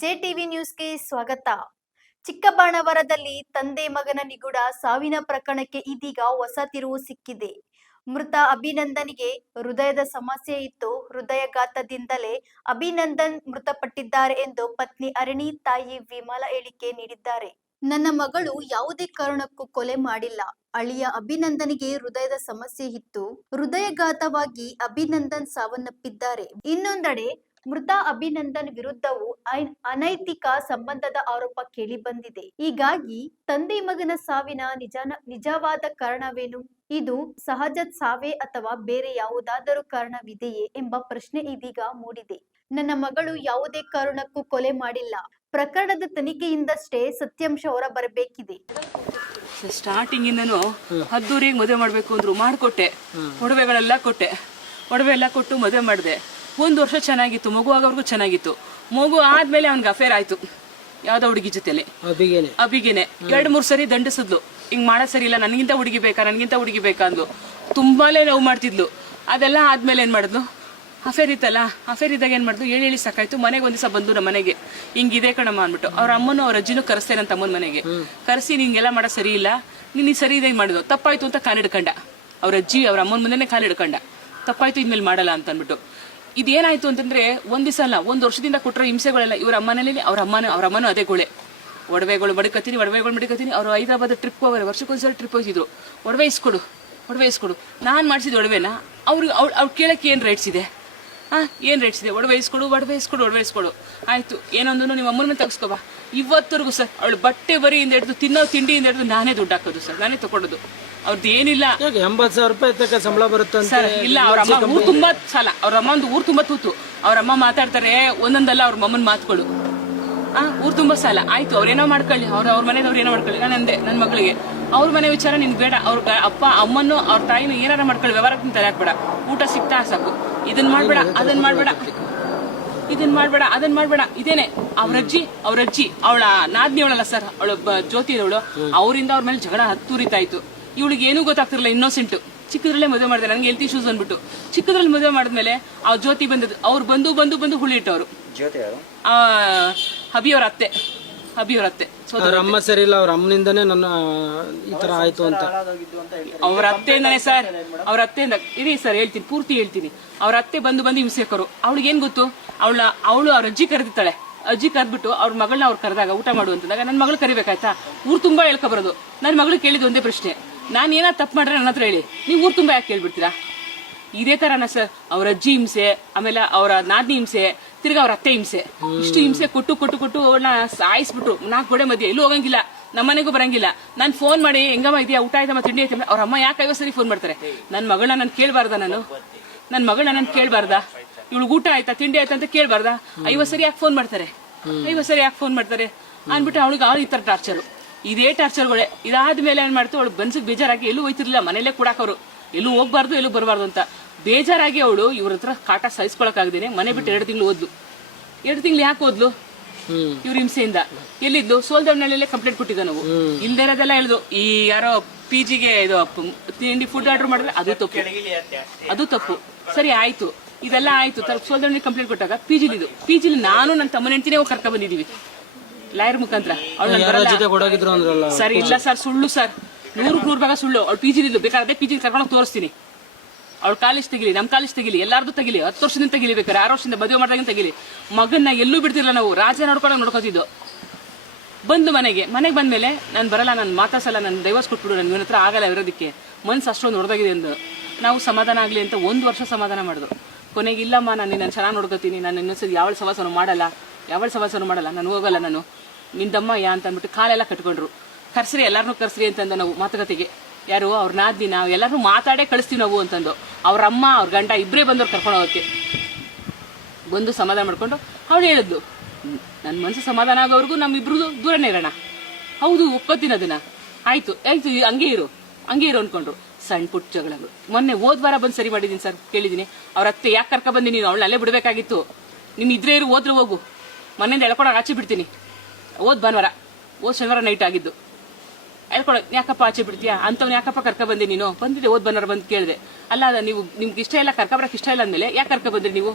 JTV ನ್ಯೂಸ್ಗೆ ಸ್ವಾಗತ. ಚಿಕ್ಕಬಾಣವರದಲ್ಲಿ ತಂದೆ ಮಗನ ನಿಗೂಢ ಸಾವಿನ ಪ್ರಕರಣಕ್ಕೆ ಇದೀಗ ಹೊಸ ತಿರುವು ಸಿಕ್ಕಿದೆ. ಮೃತ ಅಭಿನಂದನ್ಗೆ ಹೃದಯದ ಸಮಸ್ಯೆ ಇತ್ತು. ಹೃದಯಾಘಾತದಿಂದಲೇ ಅಭಿನಂದನ್ ಮೃತಪಟ್ಟಿದ್ದಾರೆ ಎಂದು ಪತ್ನಿ ಅರಣಿ, ತಾಯಿ ವಿಮಲಾ ಹೇಳಿಕೆ ನೀಡಿದ್ದಾರೆ. ನನ್ನ ಮಗಳು ಯಾವುದೇ ಕಾರಣಕ್ಕೂ ಕೊಲೆ ಮಾಡಿಲ್ಲ. ಅಳಿಯ ಅಭಿನಂದನ್ಗೆ ಹೃದಯದ ಸಮಸ್ಯೆ ಇತ್ತು. ಹೃದಯಾಘಾತವಾಗಿ ಅಭಿನಂದನ್ ಸಾವನ್ನಪ್ಪಿದ್ದಾರೆ. ಇನ್ನೊಂದೆಡೆ ಮೃತ ಅಭಿನಂದನ್ ವಿರುದ್ಧವೂ ಅನೈತಿಕ ಸಂಬಂಧದ ಆರೋಪ ಕೇಳಿ ಬಂದಿದೆ. ಹೀಗಾಗಿ ತಂದೆ ಮಗನ ಸಾವಿನ ನಿಜವಾದ ಕಾರಣವೇನು? ಇದು ಸಹಜ ಸಾವೇ ಅಥವಾ ಬೇರೆ ಯಾವುದಾದರೂ ಕಾರಣವಿದೆಯೇ ಎಂಬ ಪ್ರಶ್ನೆ ಇದೀಗ ಮೂಡಿದೆ. ನನ್ನ ಮಗಳು ಯಾವುದೇ ಕಾರಣಕ್ಕೂ ಕೊಲೆ ಮಾಡಿಲ್ಲ. ಪ್ರಕರಣದ ತನಿಖೆಯಿಂದಷ್ಟೇ ಸತ್ಯಾಂಶ ಹೊರ ಬರಬೇಕಿದೆ. ಸ್ಟಾರ್ಟಿಂಗ್ ಇಂದನು ಹದ್ದೂರಿಗೆ ಮದುವೆ ಮಾಡ್ಬೇಕು ಅಂದ್ರು ಮಾಡ್ಕೊಟ್ಟೆ. ಒಡವೆಗಳೆಲ್ಲ ಕೊಟ್ಟೆ. ಒಡವೆ ಎಲ್ಲ ಕೊಟ್ಟು ಮದುವೆ ಮಾಡಿದೆ. 1 ವರ್ಷ ಚೆನ್ನಾಗಿತ್ತು. ಮಗು ಆಗೋವರೆಗೂ ಚೆನ್ನಾಗಿತ್ತು. ಮಗು ಆದ್ಮೇಲೆ ಅವ್ನಿಗೆ ಅಫೇರ್ ಆಯ್ತು ಯಾವ್ದೋ ಹುಡುಗಿ ಜೊತೆಲಿ. ಅಭಿಗೇನೆ 2-3 ಸರಿ ದಂಡಿಸಿದ್ಲು. ಹಿಂಗ್ ಮಾಡೋ ಸರಿ ಇಲ್ಲ, ನನ್ಗಿಂತ ಹುಡುಗಿ ಬೇಕಾ ಅಂದ್ಲು. ತುಂಬಾನೇ ನೋವು ಮಾಡ್ತಿದ್ಲು. ಅದೆಲ್ಲ ಆದ್ಮೇಲೆ ಏನ್ ಮಾಡಿದ್ಲು, ಅಫೇರ್ ಇತ್ತಲ್ಲ, ಅಫೇರ್ ಇದ್ದಾಗ ಏನ್ ಮಾಡಿದ್ಲು, ಹೇಳಿ ಸಾಕಾಯ್ತು. ಮನೆಗೆ ಒಂದ್ ದಿವಸ ಬಂದು ನಮ್ಮ ಮನೆಗೆ ಹಿಂಗಿದೆ ಕಣಮ್ಮ ಅಂದ್ಬಿಟ್ಟು ಅವ್ರ ಅಮ್ಮನೂ ಅವ್ರ ಅಜ್ಜಿನೂ ಕರೆಸ್ತೇನೆ ನನ್ನ ತಮ್ಮನ ಮನೆಗೆ ಕರೆಸಿ, ನಿಂಗೆಲ್ಲ ಮಾಡೋ ಸರಿ ಇಲ್ಲ, ನೀನ್ ಸರಿ ಇದೆ ಮಾಡಿದ್ವು. ತಪ್ಪಾಯ್ತು ಅಂತ ಕಾಲಿಡ್ಕಂಡ. ಅವ್ರ ಅಜ್ಜಿ ಅವ್ರ ಅಮ್ಮನ ಮುಂದೆನೆ ಕಾಲಿಡ್ಕಂಡ. ತಪ್ಪಾಯ್ತು ಇದ್ಮೇಲೆ ಮಾಡಲ್ಲ ಅಂತ ಅಂದ್ಬಿಟ್ಟು. ಇದೇನಾಯ್ತು ಅಂತಂದ್ರೆ ಒಂದ್ ದಿವಸ ಅಲ್ಲ, 1 ವರ್ಷದಿಂದ ಕೊಟ್ಟರೋ ಹಿಂಸೆಗಳೆಲ್ಲ ಇವ್ರ ಅಮ್ಮನಲ್ಲಿ ಅವ್ರ ಅಮ್ಮನೂ ಅದೇ ಗೋಳೆ. ಒಡವೆಗಳು ಮಡಿಕತ್ತೀನಿ. ಅವ್ರು ಹೈದರಾಬಾದ್ ಟ್ರಿಪ್ ಹೋಗೋರು, ವರ್ಷಕ್ಕೊಂದ್ಸಲ ಟ್ರಿಪ್ ಹೋಗಿದ್ರು. ಒಡವೆ ಇಸ್ಕೊಡು ನಾನ್ ಮಾಡ್ಸಿದ್ ಒಡವೆನ ಅವ್ರು ಕೇಳಕ್ಕೆ ಏನ್ ರೈಟ್ಸ್ ಇದೆ? ಏನ್ ರೇಟ್ಸ್ ಇದೆ? ಒಡವೆ ಇಸ್ಕೊಡು. ಆಯ್ತು, ಏನೊಂದು ನಿಮ್ಮ ಅಮ್ಮನ ಮೇಲೆ ತೆಗೆಸ್ಕೋಬಾ. ಇವತ್ತರೆಗೂ ಸರ್ ಅವಳು ಬಟ್ಟೆ ಬರಿಯಿಂದ ಹಿಡಿದು ತಿನ್ನೋ ತಿಂಡಿಯಿಂದ ಹಿಡಿದು ನಾನೇ ದುಡ್ಡು ಹಾಕೋದು ಸರ್, ನಾನೇ ತಗೊಳ್ಳೋದು. ಅವ್ರದ್ದು ಏನಿಲ್ಲ. 80,000 ರೂಪಾಯಿ ತಕ್ಕ ಸಂಬಳ ಬರುತ್ತೆ ಸರ್. ಇಲ್ಲ, ಅವ್ರ ಅಮ್ಮ ಊರು ತುಂಬಾ ಸಾಲ. ಅವ್ರ ಅಮ್ಮ ಒಂದು ಊರು ತುಂಬಾ ತೂತು. ಅವ್ರ ಅಮ್ಮ ಮಾತಾಡ್ತಾರೆ ಒಂದೊಂದಲ್ಲ ಅವ್ರ ಅಮ್ಮನ ಮಾತುಗಳು. ಊರು ತುಂಬಾ ಸಾಲ. ಆಯ್ತು, ಅವ್ರೇನೋ ಮಾಡ್ಕೊಳ್ಳಿ, ಅವ್ರ ಮನೆಯವ್ರು ಏನೋ ಮಾಡ್ಕೊಳ್ಳಿ. ನಾನು ಅಂದೆ ನನ್ನ ಮಗಳಿಗೆ, ಅವ್ರ ಮನೆ ವಿಚಾರ ನಿನ್ ಬೇಡ. ಅವ್ರ ಅಪ್ಪ ಅಮ್ಮನ್ನು ಅವ್ರ ತಾಯಿನ ಏನಾರ ಮಾಡ್ಕೊಳ್ಳಿ, ವ್ಯವಹಾರಕ್ಕೆ ತಲೆ ಹಾಕ್ಬೇಡ. ಊಟ ಸಿಕ್ತಾ ಸಾಕು. ಇದನ್ ಮಾಡ್ಬೇಡ, ಅದನ್ ಮಾಡ್ಬೇಡ. ಇದೇನೆ ಅವ್ರ ಅಜ್ಜಿ ಅವಳ ನಾದ್ನಿ ಅವಳಲ್ಲ ಸರ್, ಅವಳು ಜ್ಯೋತಿ ಅವಳು. ಅವರಿಂದ ಅವ್ರ ಮೇಲೆ ಜಗಳ ಹತ್ತೂರಿತಾಯ್ತು. ಇವಳಿಗೆ ಏನೂ ಗೊತ್ತಾಗ್ತಿರಲ್ಲ, ಇನ್ನೋಸೆಂಟ್. ಚಿಕ್ಕದ್ರಲ್ಲೇ ಮದುವೆ ಮಾಡಿದೆ. ನನಗೆ ಹೆಲ್ತಿ ಇಶ್ಯೂಸ್ ಅಂದ್ಬಿಟ್ಟು ಚಿಕ್ಕದ್ರಲ್ಲಿ ಮದುವೆ ಮಾಡಿದ್ಮೇಲೆ ಆ ಜ್ಯೋತಿ ಬಂದದ್ದು. ಅವ್ರು ಬಂದು ಹುಳಿಟ್ಟವ್ರು. ಅಭಿಯವ್ರ ಅತ್ತೆ ಅಮ್ಮ ಸರಿ ಇಲ್ಲ, ಅವ್ರ ಅಮ್ಮನಿಂದಾನೇ ನನ್ನ ಈ ತರ ಆಯ್ತು ಅಂತ. ಅವ್ರ ಅತ್ತೆಯಿಂದಾನೆ ಸರ್. ಅವ್ರ ಅತ್ತೆಯಿಂದ ಇರಿ ಸರ್, ಪೂರ್ತಿ ಹೇಳ್ತೀನಿ. ಅವ್ರ ಅತ್ತೆ ಬಂದು ಹಿಂಸೆಕರು. ಅವಳಿಗೆ ಏನ್ ಗೊತ್ತು? ಅವಳು ಅವ್ರ ಅಜ್ಜಿ ಕರೆದಿತ್ತಾಳೆ. ಅಜ್ಜಿ ಕರೆದ್ಬಿಟ್ಟು ಅವ್ರ ಮಗಳನ್ನ ಅವ್ರು ಕರೆದಾಗ ಊಟ ಮಾಡುವಂತದಾಗ ನನ್ನ ಮಗಳು ಕರಿಬೇಕಾಯ್ತಾ? ಊರು ತುಂಬಾ ಹೇಳ್ಕೊಬರೋದು. ನನ್ನ ಮಗಳು ಕೇಳಿದ ಒಂದೇ ಪ್ರಶ್ನೆ, ನಾನ್ ಏನಾದ್ರು ತಪ್ಪು ಮಾಡ್ರೆ ನನ್ನ ಹತ್ರ ಹೇಳಿ, ನೀವು ಊರು ತುಂಬಾ ಯಾಕೆ ಕೇಳ್ಬಿಡ್ತೀರಾ? ಇದೇ ತರನ ಸರ್ ಅವ್ರ ಅಜ್ಜಿ ಹಿಂಸೆ, ಆಮೇಲೆ ಅವರ ನಾದ್ನಿ ಹಿಂಸೆ, ತಿರ್ಗಾ ಅವ್ರ ಅತ್ತೆ ಹಿಂಸೆ. ಇಷ್ಟು ಹಿಂಸೆ ಕೊಟ್ಟು ಅವ್ರನ್ನ ಸಾಯಿಸ್ಬಿಟ್ರು. 4 ಗೋಡೆ ಮಧ್ಯೆ ಎಲ್ಲೂ ಹೋಗಂಗಿಲ್ಲ, ನಮ್ಮನೆಗೂ ಬರಂಗಿಲ್ಲ. ನಾನ್ ಫೋನ್ ಮಾಡಿ ಹೆಂಗಮ್ಮ ಇದೆಯಾ, ಊಟ ಆಯ್ತಮ್ಮ, ತಿಂಡಿ ಆಯ್ತಮ್ಮ. ಅವ್ರ ಅಮ್ಮ ಯಾಕೆ 50 ಸರಿ ಫೋನ್ ಮಾಡ್ತಾರೆ? ನನ್ನ ಮಗಳನ್ನ ನಾನು ಕೇಳ್ಬಾರ್ದ? ಇವಳು ಊಟ ಆಯ್ತಾ ತಿಂಡಿ ಆಯ್ತಾ ಅಂತ ಕೇಳ್ಬಾರ್ದ? 50 ಸರಿ ಯಾಕೆ ಫೋನ್ ಮಾಡ್ತಾರೆ? ಅನ್ಬಿಟ್ಟು ಅವಳಿಗೆ ಈ ತರ ಟಾರ್ಚರು. ಇದೇ ಟಾರ್ಚರ್ಗಳೇ. ಇದಾದ್ಮೇಲೆ ಏನ್ ಮಾಡ್ತು, ಅವಳು ಬನ್ಸಿಗೆ ಬೇಜಾರಾಗಿ ಎಲ್ಲೂ ಹೋಯ್ತಿರ್ಲಿಲ್ಲ, ಮನೇಲೆ ಕೂಡಾಕವ್ರು. ಎಲ್ಲೂ ಹೋಗ್ಬಾರ್ದು, ಎಲ್ಲೂ ಬರಬಾರ್ದು ಅಂತ ಬೇಜಾರಾಗಿ ಅವಳು ಇವ್ರ ಹತ್ರ ಕಾಟ ಸಹಿಸ್ಕೊಳಕಾಗದೇನೆ ಮನೆ ಬಿಟ್ಟು 2 ತಿಂಗಳು ಓದ್ಲು. 2 ತಿಂಗಳು ಯಾಕೆ ಓದ್ಲು? ಇವ್ರ ಹಿಂಸೆಯಿಂದ. ಎಲ್ಲಿದ್ಲು? ಸೋಲ್ದವ್ನಲ್ಲೇ ಕಂಪ್ಲೇಂಟ್ ಕೊಟ್ಟಿದ್ದ ನಾವು. ಇಲ್ದೇ ಇರೋದೆಲ್ಲ ಹೇಳ್ದು. ಈ ಯಾರೋ PGಗೆ ಇದು ತಿಂಡಿ ಫುಡ್ ಆರ್ಡರ್ ಮಾಡಿದ್ರೆ ಅದು ತಪ್ಪು. ಸರಿ ಆಯ್ತು, ಇದೆಲ್ಲ ಆಯ್ತು. ಸೋಲ್ದವ್ನಿಗೆ ಕಂಪ್ಲೇಂಟ್ ಕೊಟ್ಟಾಗ ಪಿಜಿಲಿ ನಾನು ನನ್ನ ತಮ್ಮನ ಹೆಂಡತಿನೇ ಹೋಗಿ ಕರ್ಕೊಂಡ್ ಬಂದಿದೀವಿ ಲಾಯರ್ ಮುಖಾಂತರ. ಸರ್ ಇಲ್ಲ ಸರ್, ಸುಳ್ಳು ಸರ್, 100% ಭಾಗ ಸುಳ್ಳು. ಅವ್ಳು PGಲಿದ್ದು. ಬೇಕಾದ್ರೆ PG ಕರ್ಕೊಂಡು ತೋರಿಸ್ತೀನಿ. ಅವ್ಳು ಕಾಲೇಜ್ ತೆಗಿಲಿ, ನಮ್ ಕಾಲೇಜ್ ತೆಗಿಲಿ, ಎಲ್ಲಾರ್ದು ತೆಗಿಲಿ. 10 ವರ್ಷದಿಂದ ತೆಗಿಲಿ, ಬೇಕಾದ್ರೆ 6 ವರ್ಷದಿಂದ ಮದುವೆ ಮಾಡಿದಾಗ ತೆಗಿಲಿ. ಮಗನ್ನ ಎಲ್ಲೂ ಬಿಡ್ತಿರ್ಲಿಲ್ಲ ನಾವು. ರಾಜ ನೋಡ್ಕೋತಿದ್ದು. ಬಂದು ಮನೆಗೆ ಬಂದ್ಮೇಲೆ ನಾನು ಬರಲ್ಲ, ನಾನು ಮಾತಾಡ್ಸಲ್ಲ, ನಾನು ಡೈವರ್ಸ್ ಕೊಟ್ಬಿಡು, ನನ್ ಇವನ ಹತ್ರ ಆಗಲ್ಲ ಇರೋದಕ್ಕೆ, ಮನ್ಸು ಅಷ್ಟೊಂದು ಹೊಡೆದಾಗಿದೆ ಎಂದು. ನಾವು ಸಮಾಧಾನ ಆಗ್ಲಿ ಅಂತ 1 ವರ್ಷ ಸಮಾಧಾನ ಮಾಡಿದ್ರು. ಕೊನೆಗೆ ಇಲ್ಲಮ್ಮ, ನಾನು ಚೆನ್ನಾಗಿ ನೋಡ್ಕೋತೀನಿ, ನಾನು ಇನ್ನೊಂದ್ಸರಿ ಯಾವಳ ಸವಾಸನ ಮಾಡಲ್ಲ, ನಾನು ಹೋಗಲ್ಲ, ನಾನು ನಿಂದಮ್ಮ ಯಾ ಅಂತ ಅಂದ್ಬಿಟ್ಟು ಕಾಲೆಲ್ಲ ಕಟ್ಕೊಂಡ್ರು. ಕರ್ಸ್ರಿ, ಎಲ್ಲಾರನ್ನೂ ಕರ್ಸ್ರಿ ಅಂತಂದ ನಾವು ಮಾತುಕತೆಗೆ. ಯಾರು ಅವ್ರ ನಾದ್ನಿ, ನಾವು ಎಲ್ಲರೂ ಮಾತಾಡೇ ಕಳಿಸ್ತೀವಿ ನಾವು ಅಂತಂದು. ಅವ್ರ ಅಮ್ಮ ಅವ್ರ ಗಂಡ ಇಬ್ಬರೇ ಬಂದವ್ರು ಕರ್ಕೊಂಡು ಹೋಗಕ್ಕೆ ಬಂದು ಸಮಾಧಾನ ಮಾಡ್ಕೊಂಡು ಅವಳು ಹೇಳಿದ್ಲು, ನನ್ನ ಮನಸ್ಸು ಸಮಾಧಾನ ಆಗೋವರೆಗೂ ನಮ್ಮಿಬ್ರು ದೂರನೇ ಇರೋಣ. ಹೌದು, ಒಪ್ಪತ್ತೀನಿ ಅದನ್ನ. ಆಯ್ತು ಹಂಗೆ ಇರು ಅನ್ಕೊಂಡ್ರು. ಸಣ್ಣ ಪುಟ್ಟ ಜಗಳಗಳು. ಮೊನ್ನೆ ಹೋದ್ವಾರ ಬಂದು ಸರಿ ಮಾಡಿದೀನಿ ಸರ್. ಕೇಳಿದೀನಿ ಅವ್ರ ಅತ್ತೆ, ಯಾಕೆ ಕರ್ಕ ಬಂದಿ ನೀನು? ಅವಳು ಅಲ್ಲೇ ಬಿಡ್ಬೇಕಾಗಿತ್ತು. ನೀನ್ ಇದ್ರೆ ಇರು, ಹೋದ್ರೆ ಹೋಗು, ಮನೆಯಿಂದ ಎಳ್ಕೊಳಕ್ ಆಚೆ ಬಿಡ್ತೀನಿ. ಭಾನುವಾರ ಶನಿವಾರ ನೈಟ್ ಆಗಿದ್ದು. ಹೇಳ್ಕೊಳಕ್ ಯಾಕಪ್ಪ ಆಚೆ ಬಿಡ್ತೀಯಾ? ಅಂತವ್ನು ಯಾಕಪ್ಪ ಕರ್ಕ ಬಂದಿ ನೀನು? ಬಂದಿದೆ ಭಾನುವಾರ ಬಂದು ಕೇಳಿದೆ. ಅಲ್ಲ, ನಿಮ್ಗೆ ಇಷ್ಟ ಇಲ್ಲ, ಕರ್ಕ ಬರಕ್ ಇಷ್ಟ ಇಲ್ಲ ಅಂದ್ಮೇಲೆ ಯಾಕೆ ಕರ್ಕ ಬಂದ್ರಿ ನೀವು?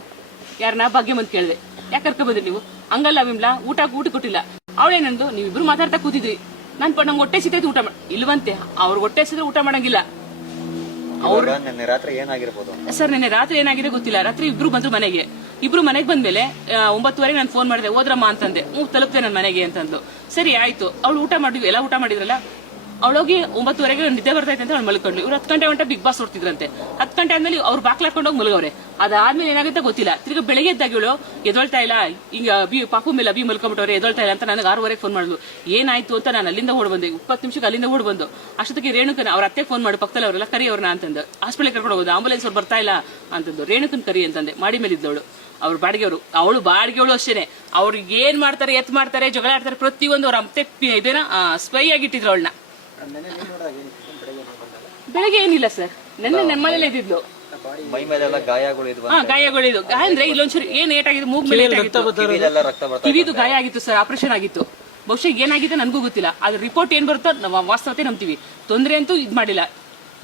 ಯಾರನ್ನ ಭಾಗ್ಯಮಂತ್ ಕೇಳಿದೆ, ಯಾಕೆ ಕರ್ಕೊಂಡ್ ಬಂದ್ರಿ ನೀವು? ಹಂಗಲ್ಲ ವಿಮ್ಲಾ, ಊಟ ಕೊಟ್ಟಿಲ್ಲ. ಅವಳೇನಂದು, ನೀವಿಬ್ರು ಮಾತಾಡ್ತಾ ಕೂತಿದ್ರಿ, ನಂಗೆ ಹೊಟ್ಟೆ ಸಿತೈತಿ ಊಟ ಇಲ್ವಂತೆ. ಅವ್ರಿಗೆ ಹೊಟ್ಟೆ ಸಿದ್ರೆ ಊಟ ಮಾಡಂಗಿಲ್ಲ. ನಿನ್ನೆ ರಾತ್ರಿ ಏನಾಗಿರ್ಬೋದು ಸರ್? ನಿನ್ನೆ ರಾತ್ರಿ ಏನಾಗಿದೆ ಗೊತ್ತಿಲ್ಲ. ರಾತ್ರಿ ಇಬ್ರು ಬಂದ್ರು ಮನೆಗೆ. ಇಬ್ರು ಮನೆಗೆ ಬಂದ್ಮೇಲೆ 9:30 ನಾನು ಫೋನ್ ಮಾಡಿದೆ, ಹೋದ್ರಮ್ಮ ಅಂತಂದೆ. ತಲುಪ್ತೆ ನನ್ನ ಮನೆಗೆ ಅಂತಂದ್ಲು. ಸರಿ ಆಯ್ತು. ಅವಳು ಊಟ ಮಾಡಿದ್ವಿ, ಎಲ್ಲ ಊಟ ಮಾಡಿದ್ರಲ್ಲ. ಅವಳೋಗಿ 9:30 ನಿದ್ದೆ ಬರ್ತೈತೆ ಅಂತ ಅವ್ಳು ಮಲ್ಕೊಂಡ್ಲಿ. ಇವ್ರು 10 ಗಂಟೆ ಬಿಗ್ ಬಾಸ್ ನೋಡ್ತಿದ್ರಂತೆ. 10 ಗಂಟೆ ಆದ್ಮೇಲೆ ಅವ್ರು ಬಾಕ್ಲಾಕೊಂಡೋಗಿ ಮಲಗವ್ರೆ. ಅದಾದ್ಮೇಲೆ ಏನಾಗುತ್ತೆ ಗೊತ್ತಿಲ್ಲ. ತಿರ್ಗಿ ಬೆಳಗ್ಗೆ ಎದ್ದಾಗ ಇವಳು ಎದೊಳ್ತಾ ಇಲ್ಲ, ಈಗ ಪಾಪು ಮೇಲೆ ಅಭಿ ಮಲ್ಕೊಂಡ್ಬಿಟ್ಟವ್ರೆ, ಎದೊಳ್ತಾ ಇಲ್ಲ ಅಂತ ನನಗೆ 6:30 ಫೋನ್ ಮಾಡಿದ್ಲು. ಏನಾಯ್ತು ಅಂತ ನಾನು ಅಲ್ಲಿಂದ ಓಡ್ ಬಂದೆ. 20 ನಿಮಿಷಕ್ಕೆ ಅಲ್ಲಿಂದ ಓಡ್ ಬಂದು ಅಷ್ಟೊತ್ತಿಗೆ ರೇಣುಕನ ಅವ್ರ ಅತ್ತೆ ಫೋನ್ ಮಾಡಿ, ಪಕ್ಕದಲ್ಲಿ ಅವರೆಲ್ಲ ಕರಿ ಅವ್ರನ್ನ ಅಂತಂದು. ಹಾಸ್ಪಿಟಲ್ ಕರ್ಕೊಂಡು ಹೋಗೋದು, ಆಂಬುಲೆನ್ಸ್ ಅವ್ರು ಬರ್ತಾ ಇಲ್ಲ ಅಂತಂದು. ರೇಣುಕನ್ ಕರಿ ಅಂತಂದೆ. ಮಾಡಿ ಮೇಲೆ ಇದ್ದವಳು, ಅವ್ರ ಬಾಡಿಗೆಯವರು. ಅವಳು ಬಾಡಿಗೆವಳು ಅಷ್ಟೇನೆ. ಅವ್ರಿಗೆ ಏನ್ ಮಾಡ್ತಾರೆ, ಎತ್ ಮಾಡ್ತಾರೆ, ಜಗಳ ಆಡ್ತಾರೆ, ಪ್ರತಿಯೊಂದು ಅವ್ರ ಅತ್ತೆ ಇದೇನ ಸ್ಪೈ ಆಗಿಟ್ಟಿದ್ರು ಅವಳನ್ನ. ಬೆಳಗ್ಗೆ ಏನಿಲ್ಲ ಸರ್, ನೆನ್ನೆ ನಮ್ಮನೇಲೆ ಇದ್ದಿದ್ಲು. ಮೈ ಮೇಲೆಲ್ಲ ಗಾಯಗಳು ಗಾಯಗಳಿದು. ಗಾಯ ಅಂದ್ರೆ ಇಲ್ಲೊಂಚೂರು ಏನ್ ಏಟಾಗಿದ್ದು, ಮೂಗ್ ಮೇಲೆ ಏಟಾಗಿತ್ತು, ಕಿವಿದು ಗಾಯ ಆಗಿತ್ತು ಸರ್, ಆಪರೇಷನ್ ಆಗಿತ್ತು. ಬಹುಶಃ ಏನಾಗಿದೆ ನನಗೂ ಗೊತ್ತಿಲ್ಲ. ಅದ್ರ ರಿಪೋರ್ಟ್ ಏನ್ ಬರುತ್ತೋ ನಾವು ವಾಸ್ತವತೆ ನಂಬ್ತೀವಿ. ತೊಂದ್ರೆ ಅಂತೂ ಇದ್ ಮಾಡಿಲ್ಲ.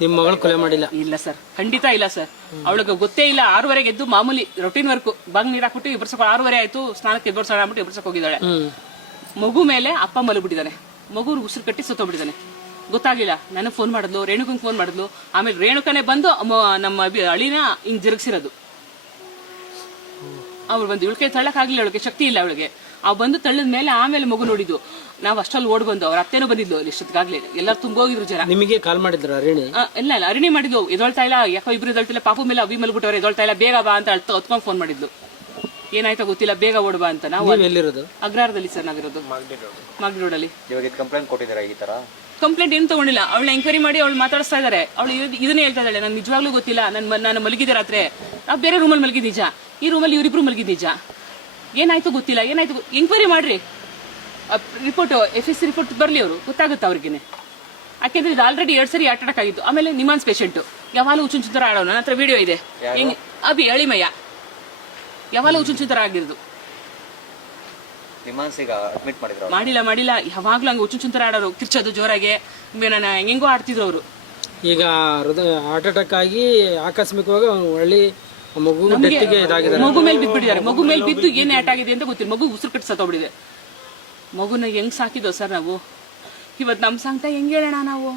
ನಿಮ್ಮ ಮಗಳು ಕೊಲೆ ಮಾಡಿಲ್ಲ? ಇಲ್ಲ ಸರ್, ಖಂಡಿತ ಇಲ್ಲ ಸರ್. ಅವಳಿಗೆ ಗೊತ್ತೇ ಇಲ್ಲ. 6:30 ಎದ್ದು ಮಾಮೂಲಿ ರೊಟೀನ್ ವರ್ಕ್, ಬಾಂಗ್ ನೀರ್ ಹಾಕ್ಬಿಟ್ಟು ಇಬ್ಬರ್ಸಕ್ 6:30 ಆಯ್ತು, ಸ್ನಾನಕ್ಕೆ ಎಬ್ಬರ್ಸೋಣ ಅಂದ್ಬಿಟ್ಟು ಇಬ್ಬರ್ಸಕ್ ಹೋಗಿದ್ದಾಳೆ. ಮಗು ಮೇಲೆ ಅಪ್ಪ ಮಲಗ್ಬಿಟ್ಟಿದ್ದಾನೆ. ಮಗು ಉಸಿರು ಕಟ್ಟಿ ಸತ್ತೋಗ್ಬಿಟ್ಟಿದ್ದಾನೆ. ಗೊತ್ತಾಗ್ಲಿಲ್ಲ. ನನಗೆ ಫೋನ್ ಮಾಡಿದ್ಲು, ರೇಣುಕಂಗ್ ಫೋನ್ ಮಾಡಿದ್ಲು. ಆಮೇಲೆ ರೇಣುಕನೇ ಬಂದು ನಮ್ಮ ಅಳಿನ ಹಿಂಗ್ ಜರುಗಿಸಿರೋದು. ಅವ್ರು ಬಂದು ಇವಳಿಗೆ ತಳ್ಳಕ್ ಆಗ್ಲಿಲ್ಲ, ಅವಳಿಗೆ ಶಕ್ತಿ ಇಲ್ಲ ಅವಳಿಗೆ. ಅವ್ ಬಂದು ತಳ್ಳದ ಮೇಲೆ ಆಮೇಲೆ ಮಗು ನೋಡಿದ್ದು. ನಾವ್ ಅಷ್ಟಲ್ಲಿ ಓಡ್ ಬಂದು, ಅವ್ರ ಅತ್ತೇನೂ ಬಂದಿದ್ಲು ಅಲ್ಲಿ ಇಷ್ಟೊತ್ತಿಗಾಗ್ಲಿ. ಎಲ್ಲರೂ ತುಂಬೋಗಿದ್ರು ಜನ. ನಿಮಗೆ ಕಾಲ್ ಮಾಡಿದ್ರ ಅರಣಿ? ಇಲ್ಲ ಅರಣಿ ಮಾಡಿದ್ವು. ಎದೊಳ್ತಾ ಇಲ್ಲ, ಯಾಕೋ ಇಬ್ರು ಎದೊಳ್ತಿಲ್ಲ. ಪಾಪು ಮೇಲೆ ಅಭಿ ಮಲ್ಬಿಟ್ಟವ್ರೆ, ಎದೊಳ್ತಾ ಇಲ್ಲ, ಬೇಗ ಬಾ ಅಂತ ಹೊತ್ಕೊಂಡ್ ಫೋನ್ ಮಾಡಿದ್ಲು. ಏನಾಯ್ತೋ ಗೊತ್ತಿಲ್ಲ, ಬೇಗ ಓಡ್ಬಾ ಅಂತ. ನಾವು ಎಲ್ಲಿರೋದು? ಅಗ್ರಹಾರದಲ್ಲಿ ಸರ್ ನಾವಿರೋದು, ಮಾಗಡಿ ರೋಡಲ್ಲಿ. ಇವಾಗ ಕಂಪ್ಲೇಂಟ್ ಕೊಟ್ಟಿದ್ದೀರಾ ಈ ತರ? ಕಂಪ್ಲೇಂಟ್ ಏನು ತಗೊಂಡಿಲ್ಲ. ಅವಳನ್ನ ಎಂಕ್ವೈರಿ ಮಾಡಿ ಅವಳು ಮಾತಾಡಿಸ್ತಾ ಇದಾರೆ. ಅವಳು ಇದನ್ನೇ ಹೇಳ್ತಾ ಇದ್ದಾಳೆ, ನನ್ಗೆ ನಿಜವಾಗ್ಲೂ ಗೊತ್ತಿಲ್ಲ, ನಾನು ಮಲಗಿದ್ದೆ ರಾತ್ರಿ, ನಾವು ಬೇರೆ ರೂಮಲ್ಲಿ ಮಲಗಿದ್ ನಿಜ, ಈ ರೂಮಲ್ಲಿ ಇವರಿಬ್ರು ಮಲಗಿದ್ ನಿಜ, ಏನಾಯ್ತು ಗೊತ್ತಿಲ್ಲ, ಏನಾಯ್ತು ಎಂಕ್ವೈರಿ ಮಾಡ್ರಿ, ರಿಪೋರ್ಟ್ FSC ರಿಪೋರ್ಟ್ ಬರ್ಲಿ, ಅವರು ಗೊತ್ತಾಗುತ್ತೆ ಅವ್ರಿಗೇನೆ. ಯಾಕೆಂದ್ರೆ ಇದು ಆಲ್ರೆಡಿ 2 ಸರಿ ಅಟ್ಯಾಕ್ ಆಗಿತ್ತು. ಆಮೇಲೆ ನಿಮಾನ್ಸ್ ಪೇಷಂಟ್ ಯಾವಾಗಲೂ ಹುಚ್ಚುಂಚುತ್ತರ ಆಡೋಣ. ನನ್ನ ಹತ್ರ ವಿಡಿಯೋ ಇದೆ. ಅಭಿ ಅಳಿಮಯ್ಯ ಯಾವಾಗಲೂ ಹುಚ್ಚುಂಚುತ್ತರ ಆಗಿರೋದು. ಮಾಡಿಲ್ಲ. ಯಾವಾಗ್ಲೂ ಹಂಗ ಹುಚ್ಚುಂಚುಂತರ ಆಡೋರು, ಕಿರ್ಚೋದು ಜೋರಾಗೆ, ಹೆಂಗೋ ಆಡ್ತಿದ್ರು ಅವರು. ಈಗ ಹಾರ್ಟ್ ಅಟ್ಯಾಕ್ ಆಗಿ ಆಕಸ್ಮಿಕವಾಗಿ ಒಳ್ಳೆ ಮಗು ಇದಾಗಿದೆ. ಮಗು ಮೇಲೆ ಬಿದ್ದುಬಿಟ್ಟಿದ್ದಾರೆ. ಮಗು ಮೇಲೆ ಬಿದ್ದು ಏನ್ ಆಗಿದೆ ಅಂತ ಗೊತ್ತಿಲ್ಲ. ಮಗು ಉಸಿರು ಕಟ್ಟಿ ಸತ್ತೋಗ್ಬಿಟ್ಟಿದೆ. ಮಗುನ ಹೆಂಗ್ ಸಾಕಿದೋ ಸರ್ ನಾವು. ಇವತ್ತು ನಮ್ ಸಂಕಟ ಹೆಂಗ್ ಹೇಳೋಣ ನಾವು?